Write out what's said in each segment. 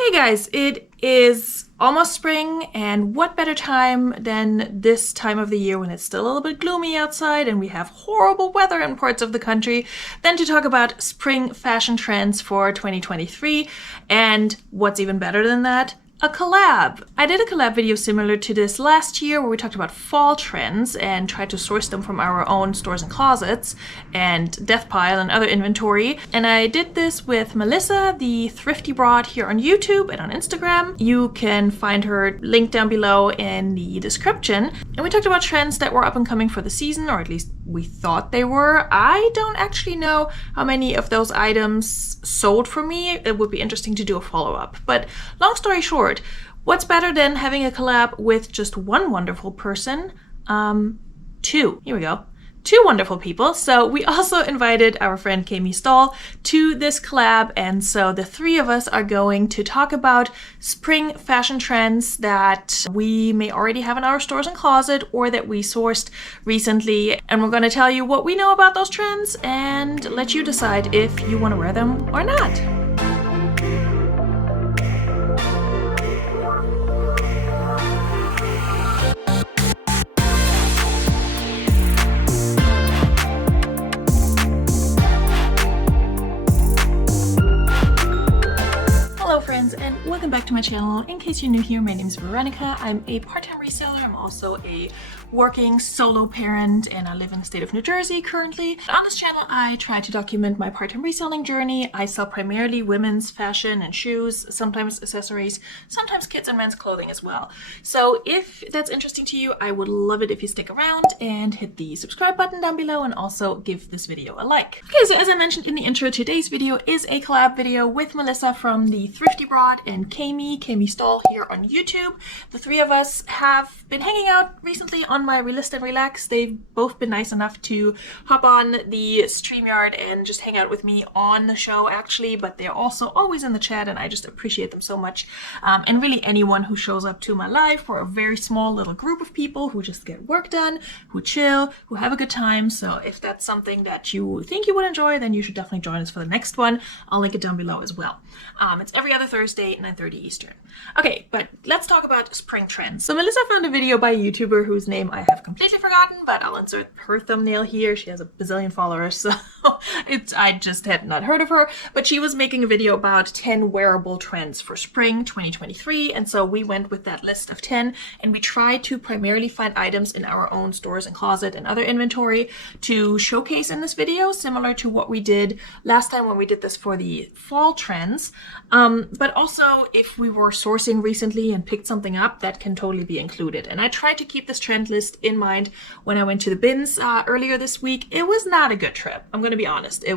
Okay guys, it is almost spring, and what better time than this time of the year when it's still a little bit gloomy outside and we have horrible weather in parts of the country than to talk about spring fashion trends for 2023. And what's even better than that? A collab. I did a collab video similar to this last year where we talked about fall trends and tried to source them from our own stores and closets and death pile and other inventory. And I did this with Melissa, the thrifty broad, here on YouTube and on Instagram. You can find her linked down below in the description. And we talked about trends that were up and coming for the season, or at least we thought they were. I don't actually know how many of those items sold for me. It would be interesting to do a follow-up. But long story short, what's better than having a collab with just one wonderful person? Two. Here we go. Two wonderful people. So we also invited our friend Kami Stahl to this collab, and so the three of us are going to talk about spring fashion trends that we may already have in our stores and closet or that we sourced recently, and we're going to tell you what we know about those trends and let you decide if you want to wear them or not. Hello friends, and welcome back to my channel. In case you're new here, my name is Veronika. I'm a part-time reseller. I'm also a working solo parent, and I live in the state of New Jersey currently. On this channel, I try to document my part-time reselling journey. I sell primarily women's fashion and shoes, sometimes accessories, sometimes kids and men's clothing as well. So if that's interesting to you, I would love it if you stick around and hit the subscribe button down below and also give this video a like. Okay, so as I mentioned in the intro, today's video is a collab video with Melissa from the Thrifty Broad and Kami Stahl here on YouTube. The three of us have been hanging out recently on my Relist and Relax. They've both been nice enough to hop on the StreamYard and just hang out with me on the show actually, but they're also always in the chat and I just appreciate them so much. And really anyone who shows up to my live. We're a very small little group of people who just get work done, who chill, who have a good time. So if that's something that you think you would enjoy, then you should definitely join us for the next one. I'll link it down below as well. It's every other Thursday, 9:30 Eastern. Okay, but let's talk about spring trends. So Melissa found a video by a YouTuber whose name I have completely forgotten, but I'll insert her thumbnail here. She has a bazillion followers, so I just had not heard of her, but she was making a video about 10 wearable trends for spring 2023, and so we went with that list of 10, and we tried to primarily find items in our own stores and closet and other inventory to showcase in this video, similar to what we did last time when we did this for the fall trends. But also if we were sourcing recently and picked something up, that can totally be included. And I tried to keep this trend list in mind when I went to the bins earlier this week. It was not a good trip. I'm going to be honest. I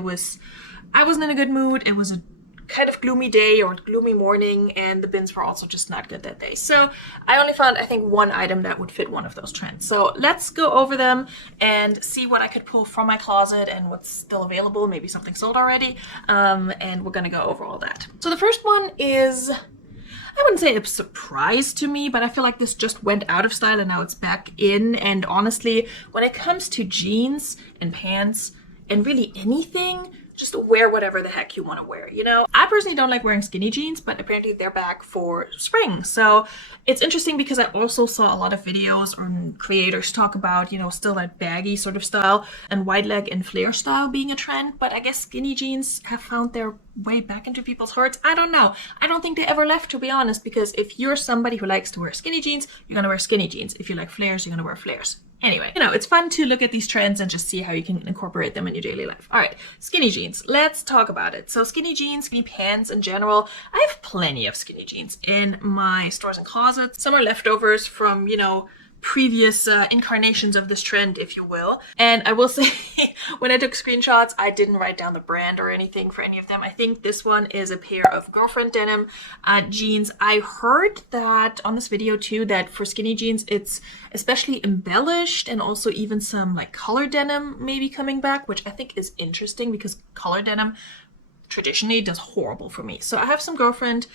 wasn't in a good mood. It was a kind of gloomy day or gloomy morning, and the bins were also just not good that day. So I only found, I think, one item that would fit one of those trends. So let's go over them and see what I could pull from my closet and what's still available. Maybe something sold already. And we're going to go over all that. So the first one is, I wouldn't say a surprise to me, but I feel like this just went out of style and now it's back in. And honestly, when it comes to jeans and pants and really anything, just wear whatever the heck you want to wear, you know? I personally don't like wearing skinny jeans, but apparently they're back for spring. So it's interesting because I also saw a lot of videos on creators talk about, you know, still that baggy sort of style and wide leg and flare style being a trend. But I guess skinny jeans have found their way back into people's hearts. I don't know. I don't think they ever left, to be honest, because if you're somebody who likes to wear skinny jeans, you're going to wear skinny jeans. If you like flares, you're going to wear flares. Anyway, you know, it's fun to look at these trends and just see how you can incorporate them in your daily life. All right, skinny jeans. Let's talk about it. So skinny jeans, skinny pants in general. I have plenty of skinny jeans in my stores and closets. Some are leftovers from, you know, previous incarnations of this trend, if you will. And I will say, when I took screenshots, I didn't write down the brand or anything for any of them. I think this one is a pair of girlfriend denim jeans. I heard that on this video too, that for skinny jeans, it's especially embellished and also even some like color denim maybe coming back, which I think is interesting because color denim traditionally does horrible for me. So I have some girlfriend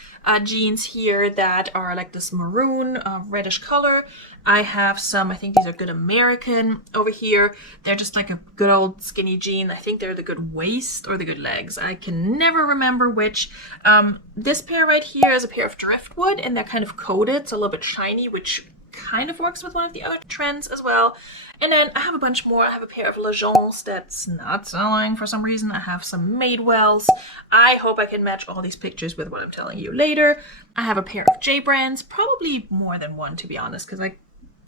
jeans here that are like this maroon reddish color. I have some, I think these are Good American over here. They're just like a good old skinny jean. I think they're the Good Waist or the Good Legs. I can never remember which. This pair right here is a pair of driftwood, and they're kind of coated. It's a little bit shiny, which kind of works with one of the other trends as well. And then I have a bunch more. I have a pair of Legends that's not selling for some reason. I have some Madewells. I hope I can match all these pictures with what I'm telling you later. I have a pair of J brands, probably more than one to be honest, because I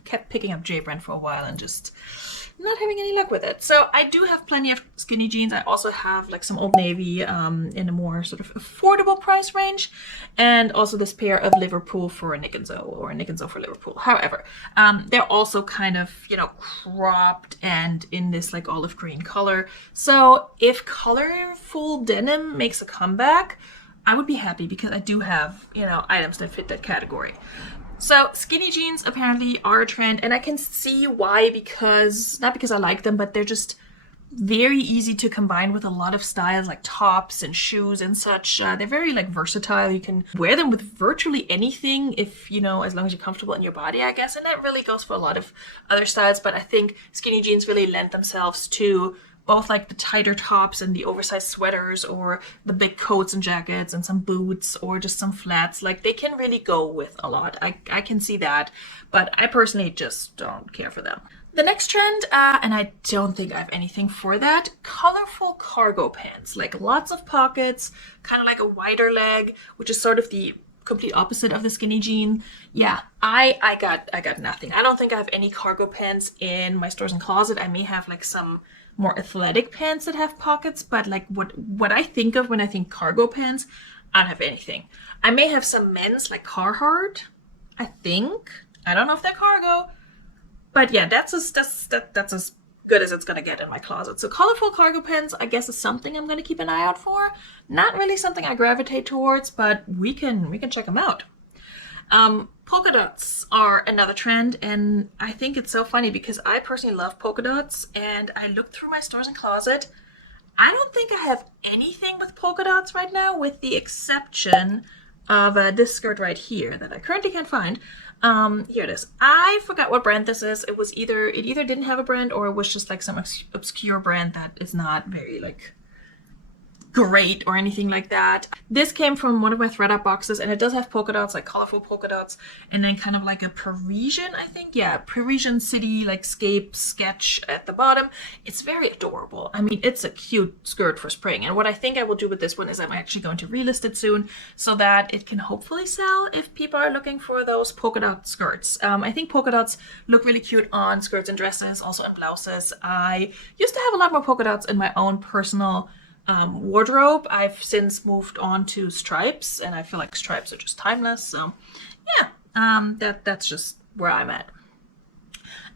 kept picking up J brand for a while and just not having any luck with it. So I do have plenty of skinny jeans. I also have like some Old Navy in a more sort of affordable price range, and also this pair of Liverpool for Nick and Zoe, or Nick and Zoe for Liverpool. However, they're also kind of, you know, cropped and in this like olive green color. So if colorful denim makes a comeback, I would be happy because I do have, you know, items that fit that category. So skinny jeans apparently are a trend, and I can see why, because not because I like them, but they're just very easy to combine with a lot of styles like tops and shoes and such. They're very like versatile. You can wear them with virtually anything if, you know, as long as you're comfortable in your body, I guess. And that really goes for a lot of other styles, but I think skinny jeans really lend themselves to both like the tighter tops and the oversized sweaters, or the big coats and jackets and some boots, or just some flats. Like they can really go with a lot. I can see that, but I personally just don't care for them. The next trend, and I don't think I have anything for that, colorful cargo pants, like lots of pockets, kind of like a wider leg, which is sort of the complete opposite of the skinny jean. Yeah, I got nothing. I don't think I have any cargo pants in my Stores and Closet. I may have like some more athletic pants that have pockets, but like what I think of when I think cargo pants, I don't have anything. I may have some men's like Carhartt, I think. I don't know if they're cargo, but yeah, that's as good as it's gonna get in my closet. So colorful cargo pants, I guess, is something I'm gonna keep an eye out for. Not really something I gravitate towards, but we can check them out. Polka dots are another trend, and I think it's so funny because I personally love polka dots, and I looked through my Stores and Closet. I don't think I have anything with polka dots right now, with the exception of this skirt right here that I currently can't find. Here it is. I forgot what brand this is. It either didn't have a brand, or it was just like some obscure brand that is not very like great or anything like that. This came from one of my ThredUp boxes, and it does have polka dots, like colorful polka dots, and then kind of like a Parisian, I think, yeah, Parisian city like scape sketch at the bottom. It's very adorable. I mean, it's a cute skirt for spring, and what I think I will do with this one is I'm actually going to relist it soon so that it can hopefully sell if people are looking for those polka dot skirts. I think polka dots look really cute on skirts and dresses, also in blouses. I used to have a lot more polka dots in my own personal wardrobe. I've since moved on to stripes, and I feel like stripes are just timeless. So yeah, that's just where I'm at.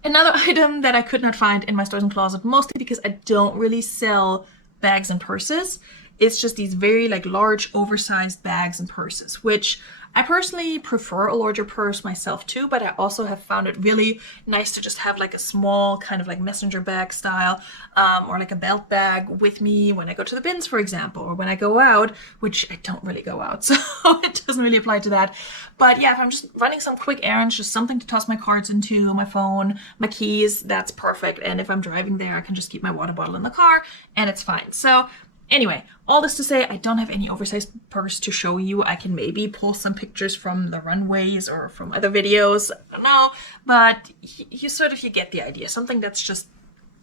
Another item that I could not find in my Stores and Closet, mostly because I don't really sell bags and purses, is just these very like large oversized bags and purses, which I personally prefer a larger purse myself too, but I also have found it really nice to just have like a small kind of like messenger bag style, or like a belt bag with me when I go to the bins, for example, or when I go out, which I don't really go out, so it doesn't really apply to that. But yeah, if I'm just running some quick errands, just something to toss my cards into, my phone, my keys, that's perfect. And if I'm driving there, I can just keep my water bottle in the car and it's fine. So anyway, all this to say, I don't have any oversized purse to show you. I can maybe pull some pictures from the runways or from other videos. I don't know, but you get the idea. Something that's just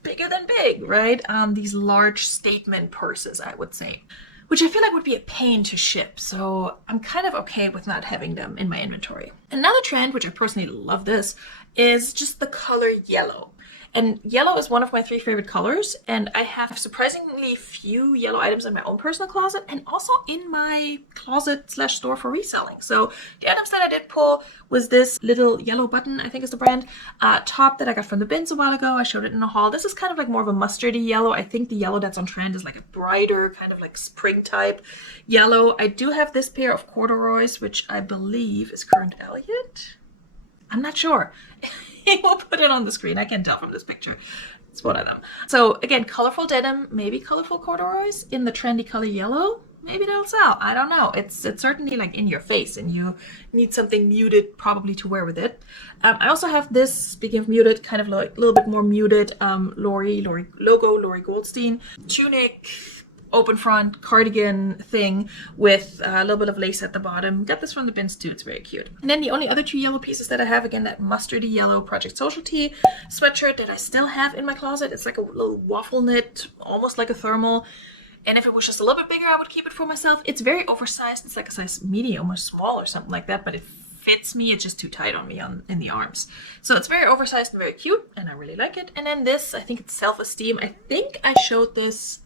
bigger than big, right? These large statement purses, I would say, which I feel like would be a pain to ship. So I'm kind of okay with not having them in my inventory. Another trend, which I personally love this, is just the color yellow. And yellow is one of my 3 favorite colors, and I have surprisingly few yellow items in my own personal closet and also in my closet/store for reselling. So the items that I did pull was this little Yellow Button, I think is the brand, top that I got from the bins a while ago. I showed it in a haul. This is kind of like more of a mustardy yellow. I think the yellow that's on trend is like a brighter kind of like spring type yellow. I do have this pair of corduroys, which I believe is Current Elliott. I'm not sure. We'll put it on the screen. I can tell from this picture. It's one of them. So again, colorful denim, maybe colorful corduroys in the trendy color yellow. maybe that'll sell. I don't know. It's certainly like in your face, and you need something muted probably to wear with it. I also have this, speaking of muted, kind of like a little bit more muted Lori logo, Lori Goldstein tunic, open front cardigan thing with a little bit of lace at the bottom. Got this from the bins too. It's very cute. And then the only other two yellow pieces that I have, again, that mustardy yellow Project Social Tee sweatshirt that I still have in my closet. It's like a little waffle knit, almost like a thermal. And if it was just a little bit bigger, I would keep it for myself. It's very oversized. It's like a size medium or small or something like that, but it fits me. It's just too tight on me in the arms. So it's very oversized and very cute, and I really like it. And then this, I think it's Self-Esteem. I think I showed this,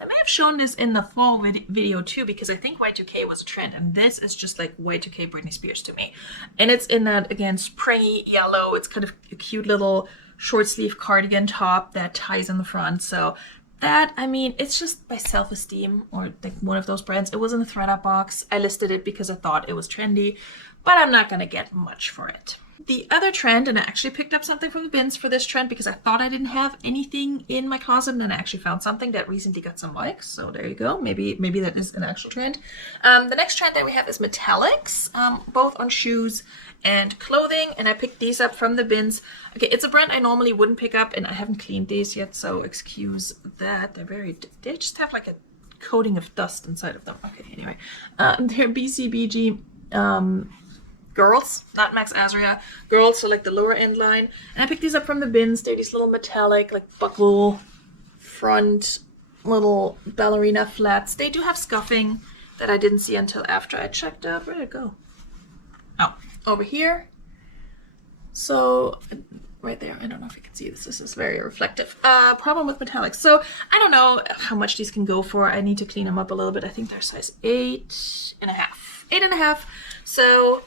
I may have shown this in the fall video too, because I think Y2K was a trend, and this is just like Y2K Britney Spears to me. And it's in that, again, springy yellow. It's kind of a cute little short sleeve cardigan top that ties in the front. So that, I mean, it's just by Self-Esteem, or like one of those brands. It was in the ThredUp box. I listed it because I thought it was trendy, but I'm not gonna get much for it. The other trend, and I actually picked up something from the bins for this trend because I thought I didn't have anything in my closet, and then I actually found something that recently got some likes. So there you go. Maybe that is an actual trend. The next trend that we have is metallics, both on shoes and clothing, and I picked these up from the bins. Okay, it's a brand I normally wouldn't pick up, and I haven't cleaned these yet, so excuse that. They just have like a coating of dust inside of them. Okay, anyway, they're BCBG girls, not Max Azria girls, so like the lower end line. And I picked these up from the bins. They're these little metallic, like buckle front little ballerina flats. They do have scuffing that I didn't see until after I checked out. Where'd it go? Oh, over here. So right there, I don't know if you can see this. This is very reflective. Problem with metallics. So I don't know how much these can go for. I need to clean them up a little bit. I think they're size 8.5. 8.5. So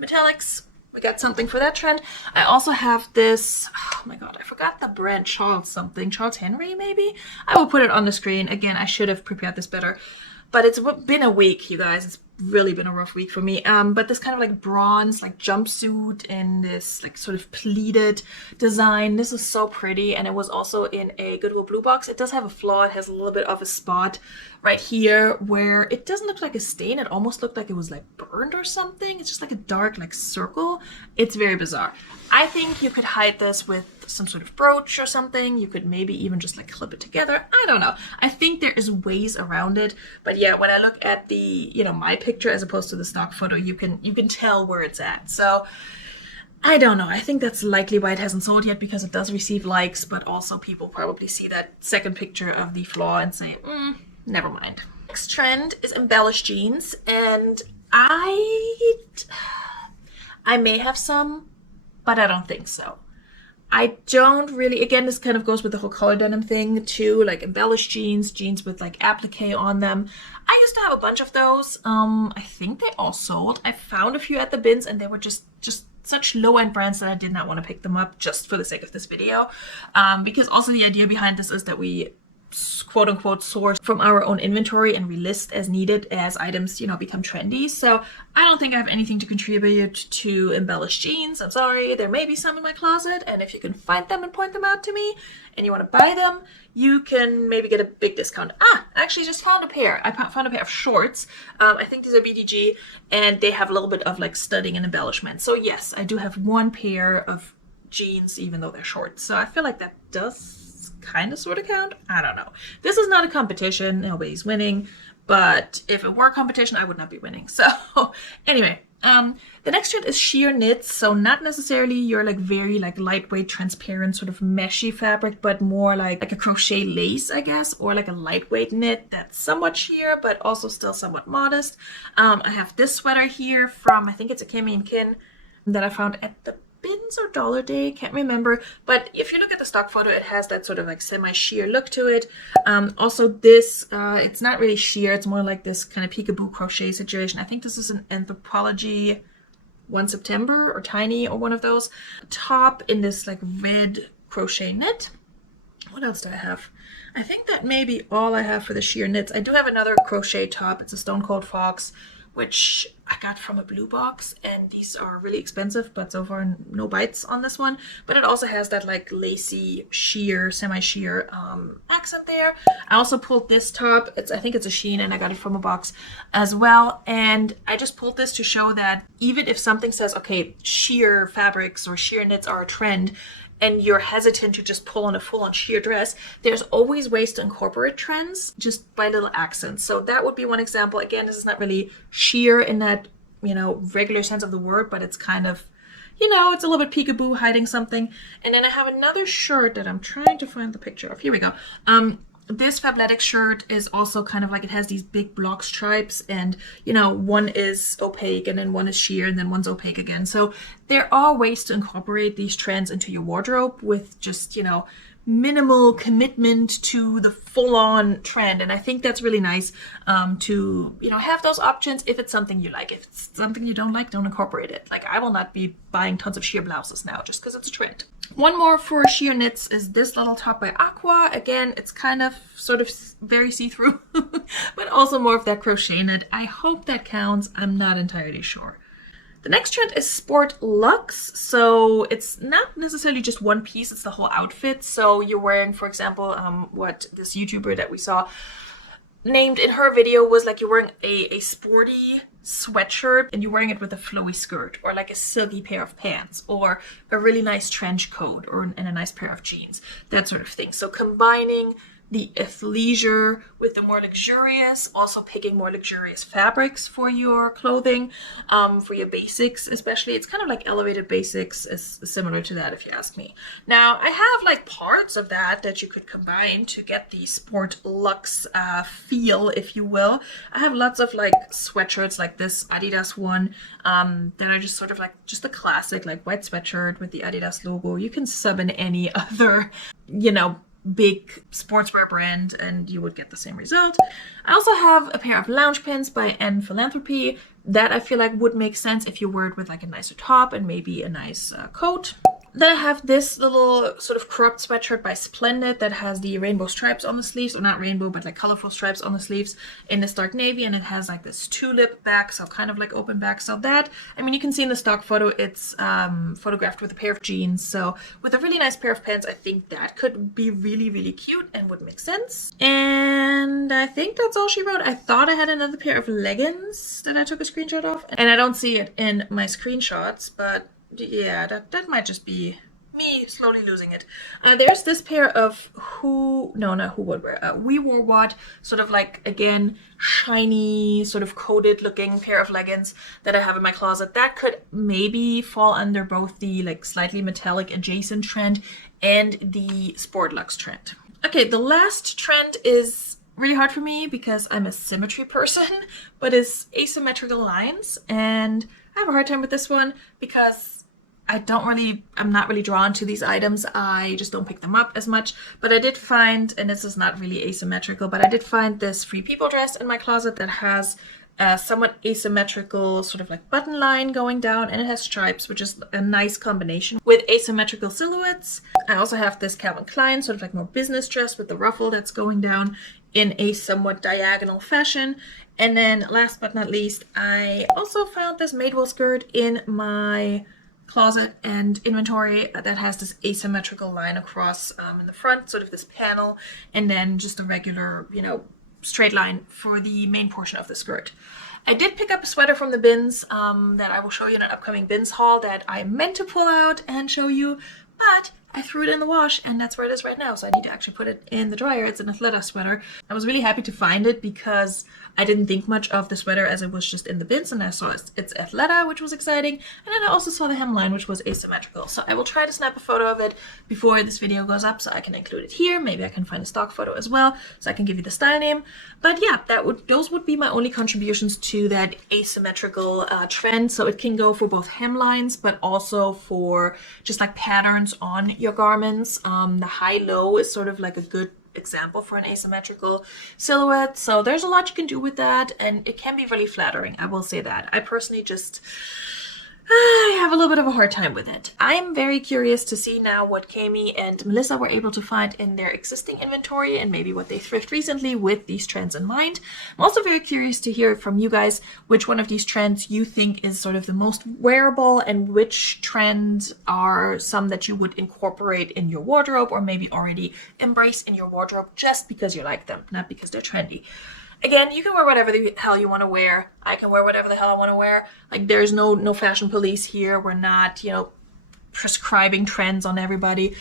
metallics, we got something for that trend. I also have this, oh my god, I forgot the brand, Charles Henry maybe? I will put it on the screen. Again, I should have prepared this better, but it's been a week, you guys. It's really been a rough week for me. But this kind of like bronze, like jumpsuit in this like sort of pleated design. This is so pretty, and it was also in a Goodwill Blue box. It does have a flaw. It has a little bit of a spot right here where it doesn't look like a stain. It almost looked like it was like burned or something. It's just like a dark like circle. It's very bizarre. I think you could hide this with some sort of brooch or something. You could maybe even just like clip it together. I don't know. I think there is ways around it. But yeah, when I look at the, you know, my picture as opposed to the stock photo, you can tell where it's at. So I don't know. I think that's likely why it hasn't sold yet, because it does receive likes, but also people probably see that second picture of the flaw and say, never mind. Next trend is embellished jeans, and I may have some, but I don't think so. I don't really, again, this kind of goes with the whole collar denim thing too, like embellished jeans with like applique on them. I used to have a bunch of those. I think they all sold. I found a few at the bins, and they were just such low-end brands that I did not want to pick them up just for the sake of this video. Because also the idea behind this is that we quote unquote source from our own inventory and we list as needed as items, you know, become trendy. So I don't think I have anything to contribute to embellished jeans. I'm sorry, there may be some in my closet, and if you can find them and point them out to me and you want to buy them, you can maybe get a big discount. I actually just found a pair. I found a pair of shorts. I think these are BDG, and they have a little bit of like studding and embellishment. So yes, I do have one pair of jeans, even though they're shorts. So I feel like that does kind of sort of count. I don't know. This is not a competition. Nobody's winning. But if it were a competition, I would not be winning. So anyway, the next trend is sheer knits. So not necessarily your like very like lightweight, transparent sort of meshy fabric, but more like a crochet lace, I guess, or like a lightweight knit that's somewhat sheer, but also still somewhat modest. I have this sweater here from, I think it's a Kimmy and Kin, that I found at the bins or Dollar Day, can't remember, but if you look at the stock photo, it has that sort of like semi-sheer look to it. Also this, it's not really sheer, it's more like this kind of peekaboo crochet situation. I think this is an Anthropology 1 September or Tiny or one of those. Top in this like red crochet knit. What else do I have? I think that may be all I have for the sheer knits. I do have another crochet top. It's a Stone Cold Fox, which I got from a blue box, and these are really expensive, but so far no bites on this one. But it also has that like lacy sheer, semi-sheer accent there. I also pulled this top. I think it's a Shein, and I got it from a box as well. And I just pulled this to show that even if something says, okay, sheer fabrics or sheer knits are a trend, and you're hesitant to just pull on a full-on sheer dress, there's always ways to incorporate trends just by little accents. So that would be one example. Again, this is not really sheer in that, you know, regular sense of the word, but it's kind of, you know, it's a little bit peekaboo, hiding something. And then I have another shirt that I'm trying to find the picture of. Here we go. This Fabletics shirt is also kind of like, it has these big block stripes, and you know, one is opaque and then one is sheer and then one's opaque again. So there are ways to incorporate these trends into your wardrobe with just, you know, minimal commitment to the full-on trend. And I think that's really nice to, you know, have those options if it's something you like. If it's something you don't like, don't incorporate it. Like, I will not be buying tons of sheer blouses now just because it's a trend. One more for sheer knits is this little top by Aqua. Again, it's kind of sort of very see-through, but also more of that crochet knit. I hope that counts. I'm not entirely sure. The next trend is sport luxe. So it's not necessarily just one piece, it's the whole outfit. So you're wearing, for example, what this YouTuber that we saw named in her video was like, you're wearing a sporty sweatshirt and you're wearing it with a flowy skirt, or like a silky pair of pants, or a really nice trench coat, and a nice pair of jeans, that sort of thing. So combining the athleisure with the more luxurious, also picking more luxurious fabrics for your clothing, for your basics especially. It's kind of like elevated basics, is similar to that if you ask me. Now I have like parts of that you could combine to get the sport luxe feel, if you will. I have lots of like sweatshirts like this Adidas one that are just sort of like just a classic like white sweatshirt with the Adidas logo. You can sub in any other, you know, big sportswear brand and you would get the same result. I also have a pair of lounge pants by N Philanthropy that I feel like would make sense if you wear it with like a nicer top and maybe a nice coat. Then I have this little sort of cropped sweatshirt by Splendid that has the rainbow stripes on the sleeves, or not rainbow, but like colorful stripes on the sleeves in this dark navy, and it has like this tulip back, so kind of like open back. So that, I mean, you can see in the stock photo, it's photographed with a pair of jeans. So with a really nice pair of pants, I think that could be really, really cute and would make sense. And I think that's all she wrote. I thought I had another pair of leggings that I took a screenshot of, and I don't see it in my screenshots, but yeah, that might just be me slowly losing it. There's this pair of We Wore What, sort of like, again, shiny, sort of coated looking pair of leggings that I have in my closet. That could maybe fall under both the like slightly metallic adjacent trend and the sport luxe trend. Okay, the last trend is really hard for me because I'm a symmetry person, but it's asymmetrical lines, and I have a hard time with this one because I'm not really drawn to these items. I just don't pick them up as much. But I did find, and this is not really asymmetrical, but I did find this Free People dress in my closet that has a somewhat asymmetrical sort of like button line going down, and it has stripes, which is a nice combination with asymmetrical silhouettes. I also have this Calvin Klein sort of like more business dress with the ruffle that's going down in a somewhat diagonal fashion. And then last but not least, I also found this Madewell skirt in my closet and inventory that has this asymmetrical line across in the front, sort of this panel, and then just a regular, you know, straight line for the main portion of the skirt. I did pick up a sweater from the bins that I will show you in an upcoming bins haul that I meant to pull out and show you, but I threw it in the wash and that's where it is right now. So I need to actually put it in the dryer. It's an Athleta sweater. I was really happy to find it because I didn't think much of the sweater as it was just in the bins, and I saw it's Athleta, which was exciting. And then I also saw the hemline, which was asymmetrical. So I will try to snap a photo of it before this video goes up so I can include it here. Maybe I can find a stock photo as well so I can give you the style name. But yeah, those would be my only contributions to that asymmetrical trend. So it can go for both hemlines, but also for just like patterns on your garments. The high-low is sort of like a good example for an asymmetrical silhouette. So there's a lot you can do with that, and it can be really flattering. I will say that. I personally just I have a little bit of a hard time with it. I'm very curious to see now what Kami and Melissa were able to find in their existing inventory and maybe what they thrifted recently with these trends in mind. I'm also very curious to hear from you guys which one of these trends you think is sort of the most wearable and which trends are some that you would incorporate in your wardrobe or maybe already embrace in your wardrobe just because you like them, not because they're trendy. Again, you can wear whatever the hell you want to wear. I can wear whatever the hell I want to wear. Like, there's no fashion police here. We're not, you know, prescribing trends on everybody.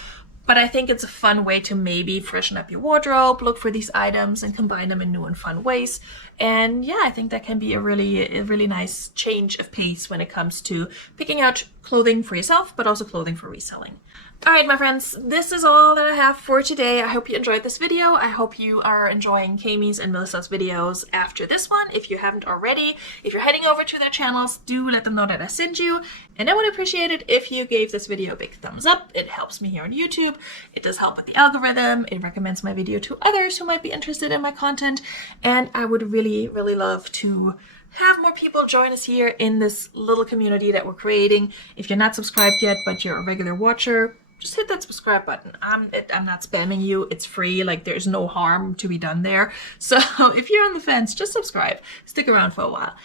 But I think it's a fun way to maybe freshen up your wardrobe, look for these items and combine them in new and fun ways. And yeah, I think that can be a really nice change of pace when it comes to picking out clothing for yourself, but also clothing for reselling. All right, my friends, this is all that I have for today. I hope you enjoyed this video. I hope you are enjoying Kami's and Melissa's videos after this one. If you haven't already, if you're heading over to their channels, do let them know that I sent you. And I would appreciate it if you gave this video a big thumbs up. It helps me here on YouTube. It does help with the algorithm. It recommends my video to others who might be interested in my content. And I would really love to have more people join us here in this little community that we're creating. If you're not subscribed yet, but you're a regular watcher, just hit that subscribe button. I'm not spamming you. It's free. Like, there's no harm to be done there. So if you're on the fence, just subscribe. Stick around for a while.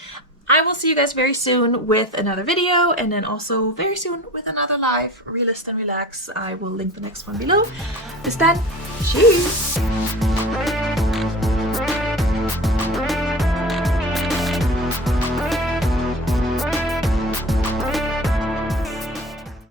I will see you guys very soon with another video, and then also very soon with another live Realist and Relax. I will link the next one below. Bis dann. Tschüss.